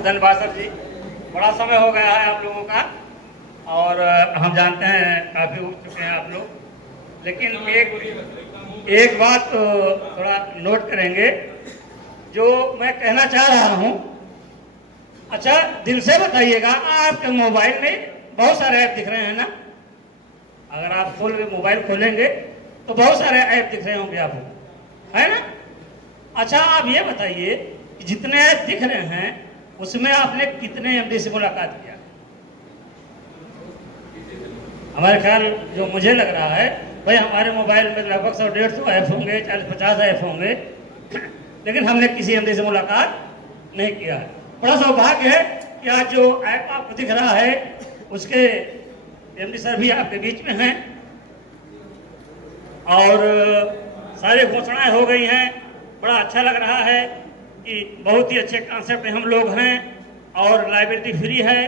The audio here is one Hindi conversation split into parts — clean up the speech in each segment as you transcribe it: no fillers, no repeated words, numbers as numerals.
बहुत धन्यवाद सर जी। बड़ा समय हो गया है आप लोगों का और हम जानते हैं काफ़ी उठ चुके हैं आप लोग, लेकिन एक बात तो थोड़ा नोट करेंगे जो मैं कहना चाह रहा हूँ। अच्छा दिल से बताइएगा, आपके मोबाइल में बहुत सारे ऐप दिख रहे हैं ना? अगर आप मोबाइल खोलेंगे तो बहुत सारे ऐप दिख रहे होंगे आपको, है ना? अच्छा आप ये बताइए कि जितने ऐप दिख रहे हैं उसमें आपने कितने एमडी से मुलाकात किया? हमारे ख्याल जो मुझे लग रहा है भाई हमारे मोबाइल में लगभग 100-150 ऐप होंगे, 40-50 ऐप होंगे, लेकिन हमने किसी एमडी से मुलाकात नहीं किया है। बड़ा सौभाग्य है कि आज जो ऐप आपको दिख रहा है उसके एमडी सर भी आपके बीच में हैं और सारी घोषणाएं हो गई हैं। बड़ा अच्छा लग रहा है कि बहुत ही अच्छे कॉन्सेप्ट हम लोग हैं और लाइब्रेरी फ्री है।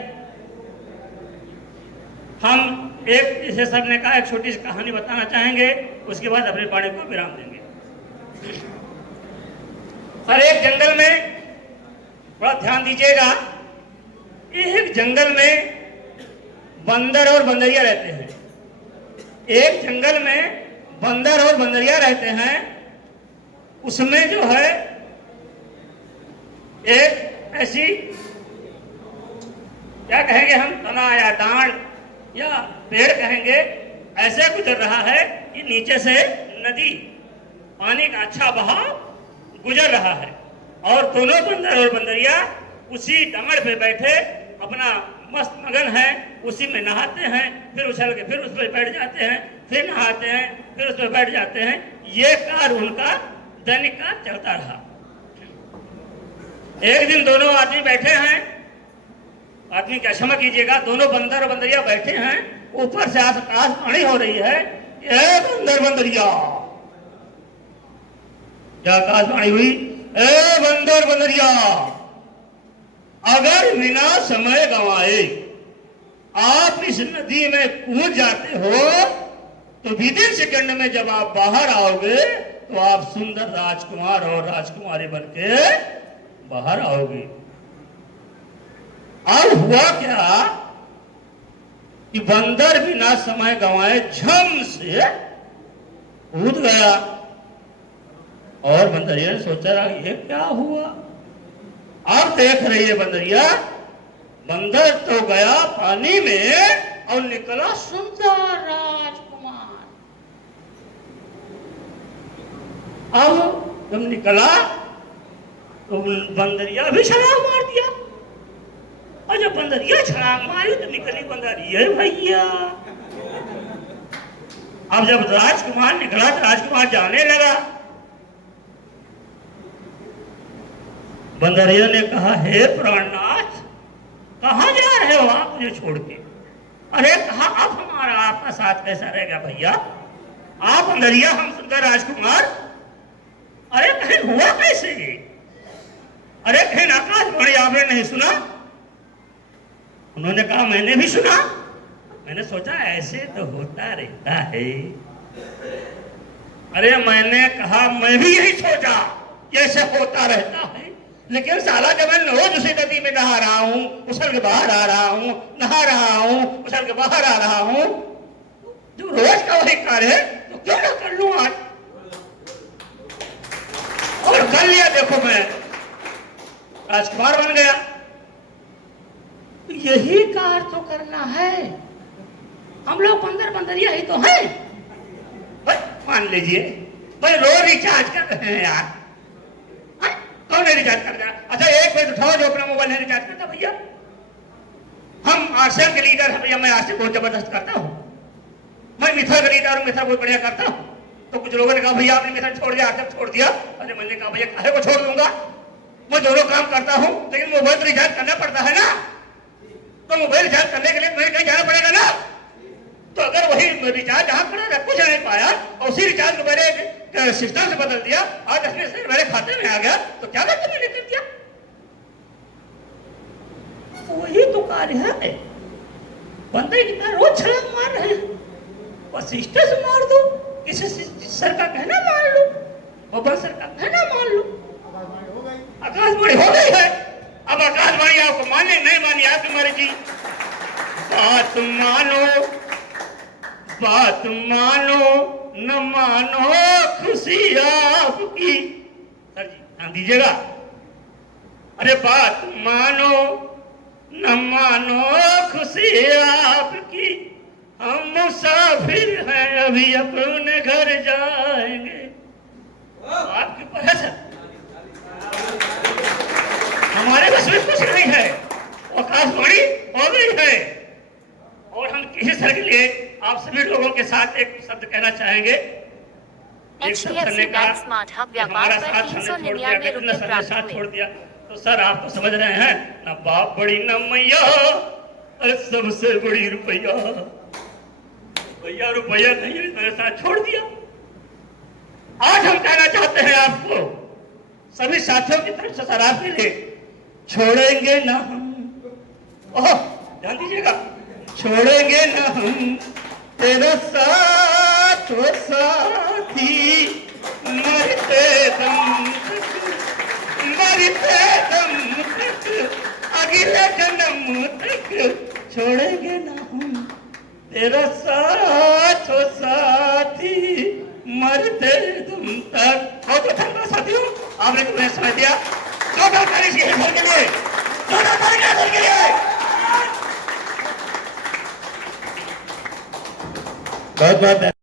हम एक, जैसे सर ने कहा, एक छोटी सी कहानी बताना चाहेंगे, उसके बाद अपनी वाणी को विराम देंगे। सर एक जंगल में, बड़ा ध्यान दीजिएगा, एक जंगल में बंदर और बंदरिया रहते हैं। एक जंगल में बंदर और बंदरिया रहते हैं। उसमें जो है एक ऐसी, क्या कहेंगे हम, तना या डांड या पेड़ कहेंगे, ऐसे गुजर रहा है कि नीचे से नदी, पानी का अच्छा बहाव गुजर रहा है और दोनों बंदर और बंदरिया उसी डांड पे बैठे अपना मस्त मगन है, उसी में नहाते हैं, फिर उछल के फिर उस पर बैठ जाते हैं, फिर नहाते हैं, फिर उस पर बैठ जाते हैं। ये कार्य उनका दैनिक का चलता रहा। एक दिन दोनों आदमी बैठे हैं, आदमी क्या, क्षमा कीजिएगा, दोनों बंदर और बंदरिया बैठे हैं, ऊपर से आकाशवाणी हो रही है, ए बंदर बंदरिया, क्या आकाशवाणी हुई, ए बंदर बंदरिया, अगर बिना समय गंवाए आप इस नदी में कूद जाते हो तो विदिन सेकंड में जब आप बाहर आओगे तो आप सुंदर राजकुमार और राजकुमारी बनके बाहर आओगे। अब हुआ क्या कि बंदर बिना समय गंवाए झम से कूद गया और बंदरिया ने सोचा ये क्या हुआ। अब देख रही है बंदरिया, बंदर तो गया पानी में और निकला सुंदर राजकुमार। अब जब निकला तो बंदरिया भी छलांग मार दिया और जब बंदरिया छलांग मारी तो निकली बंदरिया भैया। अब जब राजकुमार निकला तो राजकुमार जाने लगा। बंदरिया ने कहा, हे प्राणनाथ, कहाँ जा रहे हो आप मुझे छोड़ के? अरे कहा, अब हमारा आपका साथ कैसा रहेगा भैया? आप बंदरिया, हम सुंदर राजकुमार। अरे कहीं हुआ कैसे? अरे कहीं आकाशवाणी आपने नहीं सुना? उन्होंने कहा, मैंने भी सुना, मैंने सोचा ऐसे तो होता रहता है। अरे मैंने कहा, मैं भी यही सोचा ऐसे होता रहता है, लेकिन साला जब मैं रोज उसी नदी में नहा रहा हूं, उछल के बाहर आ रहा हूं, नहा रहा हूं, उछल के बाहर आ रहा हूं, जो रोज का वही कार्य है तो क्यों ना कर लूं आज। और कर लिया, देखो मैं राजकुमार बन गया। यही कार्य तो करना है, हम लोग बंदर बंदरिया ही तो हैं। मान लीजिए भाई रोज रिचार्ज कर रहे हैं यार, कौन है रिचार्ज कर रहा? अच्छा एक मिनट उठाओ जो अपना मोबाइल है रिचार्ज करता भैया। हम आश्रम के लीडर हैं भैया, मैं आश्रम बहुत जबरदस्त करता हूँ, मैं मिथर का लीडर हूँ, मिथर बहुत बढ़िया करता हूँ। तो कुछ लोगों ने कहा भैया आपने मिथर छोड़ दिया, आश्रम छोड़ दिया। अरे मैंने कहा भैया काहे को छोड़ दूंगा, मैं दोनों काम करता हूँ, लेकिन मोबाइल तो रिचार्ज करना पड़ता है ना, तो मोबाइल रिचार्ज करने के लिए मुझे कहीं जाना पड़ेगा ना। तो अगर वही रिचार्ज जहां खड़ा रख कुछ नहीं पाया और उसी रिचार्ज को मेरे सिस्टम से बदल दिया, आज अपने से मेरे खाते में आ गया, तो क्या बात मैंने कर दिया? वही तो कार्य है। बंदे कितना रोज छलांग मार रहे हैं, और सिस्टर से मार दो, किसी सर का कहना मान लो, बाबा सर का कहना मान लो, आकाशवाणी हो गई है। अब आकाशवाणी आपको माने नहीं माने आपकी मर्जी। बात मानो न मानो खुशी आपकी। सर जी ध्यान दीजिएगा। अरे बात मानो न मानो खुशी आपकी, हम मुसाफिर हैं अभी अपने घर जाएंगे। आपके ऊपर है सर, हमारे बस में कुछ नहीं है, आकाशवाणी हो गई है। और हम किसी सर के लिए आप सभी लोगों के साथ एक शब्द कहना चाहेंगे। HDFC बैंक स्मार्ट हब व्यापार पर 399 रुपए प्राप्त साथ हुए। छोड़ दिया तो सर आप तो समझ रहे हैं ना, बाप बड़ी न मैया, अरे सबसे बड़ी रुपया। भैया रुपया नहीं है, मेरे साथ छोड़ दिया। आज हम कहना चाहते हैं आपको सभी साथियों की तरफ से, सर आपके लिए, छोड़ेंगे ना हम, ओह ध्यान दीजिएगा, छोड़ेंगे ना हम तेरा साथ ओ साथी, मरते दम तक, मरते दम तक, अगले जन्म तक, छोड़ेंगे ना हम तेरा साथ ओ साथी, मरते दम तक। बहुत बहुत धन्यवाद साथियों, आपने तुम्हें समय दिया। जोरदार ताली के लिए, जोरदार ताली के लिए। बहुत बहुत